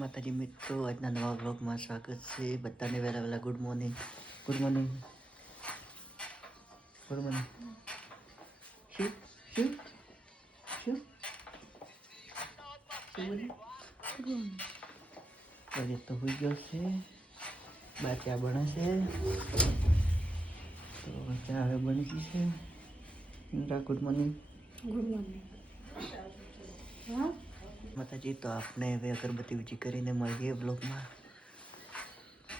માતાજી, મિત્રો, આજના નવા બ્લોગમાં સ્વાગત છે. બધાને વહેલા વહેલા good morning good morning good morning શું? શું? શું? આજે તો હોઈ ગયો છે. બા ચા બને છે. તો ચા હવે બની ગઈ છે. Indra good morning good morning હા? માતાજી, તો આપણે હવે અગરબત્તી ઊંચી કરીને મળીએ બ્લોગમાં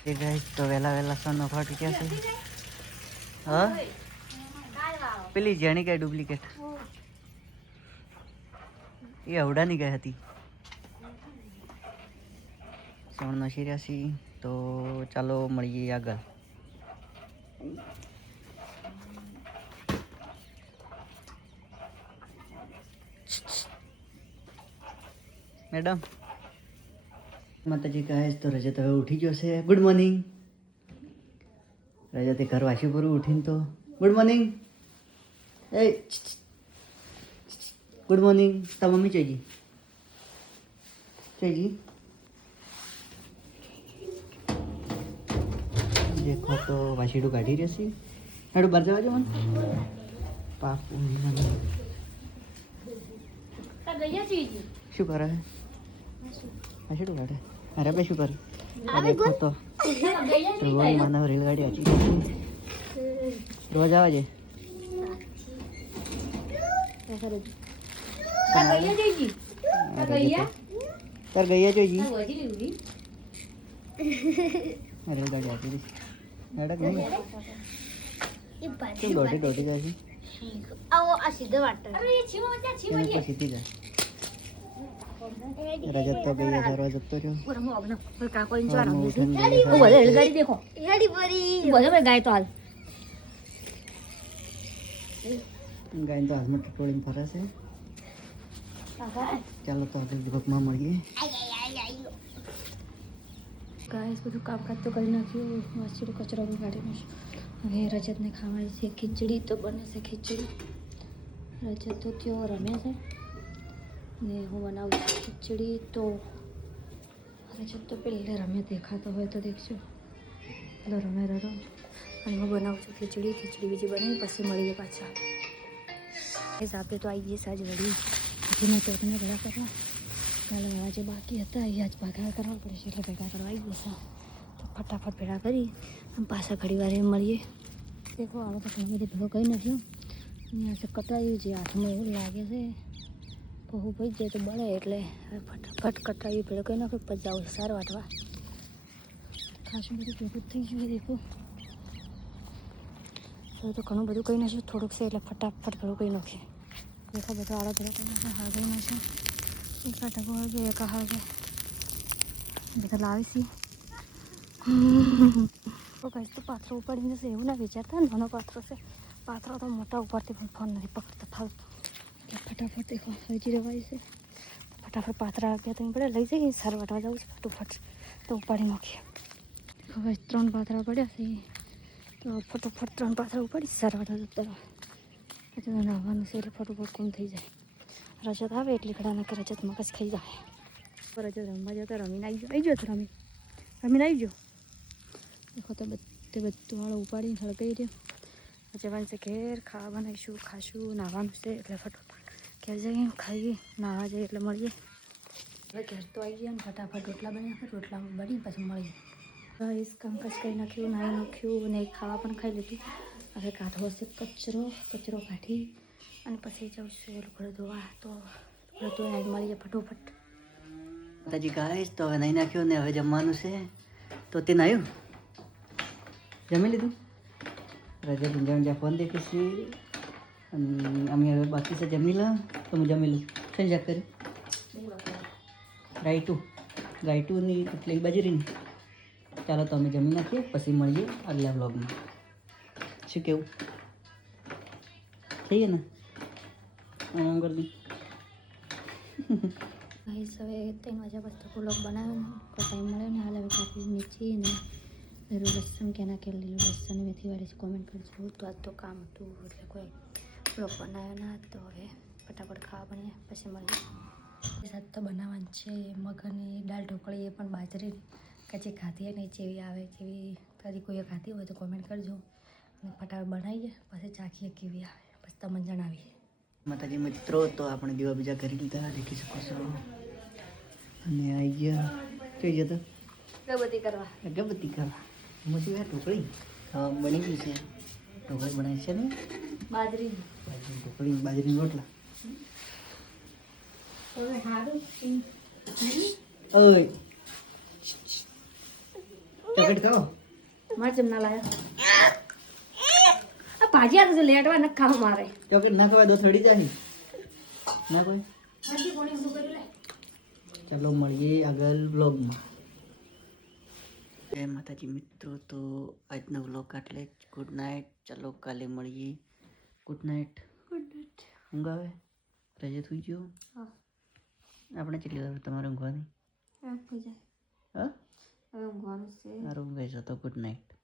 એ ગાઈસ તો વહેલા વહેલા સોનો ફાટી ગયા છે. હા? પેલી જેણી કઈ ડુપ્લિકેટ એ હવડાની ગઈ હતી? સણ નશીર્યાસી તો ચાલો મળીએ આગળ. મેડમ. માતાજી કહે છે તો રજત હવે ઉઠી ગયો છે ગુડ મોર્નિંગ રજતે ઘર વાસી પૂરું ઉઠીને તો. ગુડ મોર્નિંગ એ ગુડ મોર્નિંગ તા મમ્મી ચોઈજી ચોઈજી દેખો તો વાસીડું કાઢી રહેશે. હેડું બહાર જવા જો મને. પાપુ શું કરે? વાસીડું કાઢે અરે ભાઈ શું કરે તો. રોજ માનવ રેલગાડી હતી રોજ આવે છે. તાર ગઈ? જોઈજી રેલગાડી આપી દીધી હેડક નહીં દોઢી દોઢી જાય છે? આવો આ સીધો વાટો એની પર સીધી જાય. રજત તો ગઈ હશે રોજ જતો રહ્યો ગઈ હશે. રેલગાડી દેખો રેડી પરી મે ગાય તો હાલ ગાય તો હાથમાં ટટોળીને ફરે છે ચાલો તો આગળ બ્લોગમાં મળીએ ગાઈસ બધું કામકાજ તો કરી નાખ્યું વાસીડું કચરો બી કાઢી નાખ્યો હવે રજતને ખાવાની છે ખીચડી તો બને છે ખીચડી રજત તો ત્યો રમે છે ને હું બનાવું છું ખીચડી, તો રજત તો પેલે રમે દેખાતો હોય તો દેખજો. પેલો રમે રરો અને હું બનાવું છું ખીચડી ખીચડી બીજી બનાવી, પછી મળીએ પાછા. એ આપણે તો આવી ગઈએ સાજ વળી. હજી મેં તો તમે ભેગા કરવા કાલે જે બાકી હતા, એ આજ ભેગા કરવા પડશે એટલે ભેગા કરવા આવી જશે તો ફટાફટ ભેગા કરી આમ પાછા ઘડી વાર મળીએ. દેખો આવો તો ઘણી બધી ભેગો કંઈ નથી અહીંયા છે કટાયું જે હાથમાં એવું લાગે છે. બહુ ભાઈ જાય તો બળે એટલે ફટાફટ કટાયું ભેગો કંઈ નાખે પછી જાઉં સાર વાટવા. ખાસું બધું ભેગું થઈ ગયું દેખો. હવે તો ઘણું બધું કંઈ નાખ્યું થોડુંક છે એટલે ફટાફટ ભેગું કંઈ નાખીએ દેખો બધો આડા ભેગા કંઈ નાખે હા કંઈ નાખે એકા ટકો હવે એકા હવે બધા લાવીશી તો કહીશ તો પાથરો ઉપાડીને જશે એવું ના વિચારતા, નાનો પાથરો છે. પાથરો તો મોટા ઉપરથી પણ ફોન નથી પકડતા, ફાલતું. ફટાફટ દેખો, હજી રવાય છે. ફટાફટ પાથરા આપ્યા તો પડે લઈ જઈએ સાર જાઉં છે ફટોફટ. તો ઉપાડી નાખીએ. હવે ત્રણ પાથરા પડ્યા છે. તો ફટોફટ ત્રણ પાથરા ઉપાડી સાર વાટવા જતા પછી નાહવાનું છે એટલે ફટોફટ કોમ થઈ જાય? રજત આવે એટલે ઘડાના કે રજત મગજ ખાઈ જાય. રજત રમવા જતો, રમીને આવી ગયો. આવી ગયો તો રમી. રમીને આવી ગયો? દેખો તો બધે બધું વાળો ઉપાડીને હળગાઈ રહ્યો. જવાનું છે ઘેર, ખાવા બનાવીશું, ખાશું, નાહવાનું છે એટલે ફટોફટ. ઘેર જઈએ ખાઈએ નાહવા જઈએ એટલે મળીએ. હવે ઘેર તો આવી ગયા ને ફટાફટ રોટલા બની નાખે રોટલા બની પછી મળીએ. ગાઈસ કામકાજ કરી નાખ્યું નાહી નાખ્યું અને ખાવા પણ ખાઈ લીધું. હવે કાઢવો હશે કચરો કચરો કાઢી અને પછી જાઉં છું લુગડો ધોવા. તો લુગડો ધોઈને મળીએ ફટોફટ. માતાજી ગાઈશ તો હવે નહીં નાખ્યું ને હવે જમવાનું છે. તો તે નાયું? જમી લીધું? રજા ગુંજાણ જ્યાં ફોન દેખી છે અને અમે હવે બાકી છે જમી લા. તો હું જમી લઉં છે જાક કર્યું રાઈટું રાઈટુની એટલે બાજરીની. ચાલો તો અમે જમી નાખીએ, પછી મળીએ આગલા બ્લોગમાં શું કેવું? થઈએ ને? આમ કરી ગાઈસ, હવે ત્રણ વાગ્યા પછી વ્લોગ બનાવ્યો ને ટાઈમ મળ્યો ને, હાલ હવે કાપી નીચી ને લીલું લસણ કે લીલું લસણ મેથી વાળી કોમેન્ટ કરજો. તો આજ તો કામ હતું, એટલે કોઈ વ્લોગ બનાવ્યો ના તો હવે ફટાફટ ખાવા બનીએ પછી મળીએ. સાત તો બનાવવાની છે મગની દાળ ઢોકળી એ પણ બાજરી કચી ખાધી અને જેવી આવે જેવી તારી કોઈએ ખાધી હોય તો કોમેન્ટ કરજો. અને ફટાફટ બનાવીએ પછી ચાખીએ કેવી આવે પછી તમને જણાવીએ. માતાજી મિત્રો તો આપણે દીવા બીજા કરી લીધા દેખી શકો છો. અને આવી ગયા કઈ જતો ગણપતિ કરવા. અગરબત્તી કરવા. આ ઢોકળી? બની ગઈ છે. ઢોકળી બનાવી છે ને? બાજરી. બાજરી ઢોકળી બાજરીના રોટલા હવે સારું ઓય આ ભાજી આ તો લેટવા ન ખાવ મારે ચોકલેટ ના ખવાય તો થડી ના કોઈ ચાલો મળીએ આગળ બ્લોગમાં જય માતાજી, મિત્રો, તો આજનો વ્લોગ આટલે જ. ગુડ નાઇટ ચાલો કાલે મળીએ. ગુડ નાઇટ ઊંઘ આવે? રજા થઈ ગયો આપણે કેટલી વાર તમારે ઊંઘવાની? હા? ઊંઘવાનું છે. મારું ઊંઘાઈ જતો ગુડ નાઇટ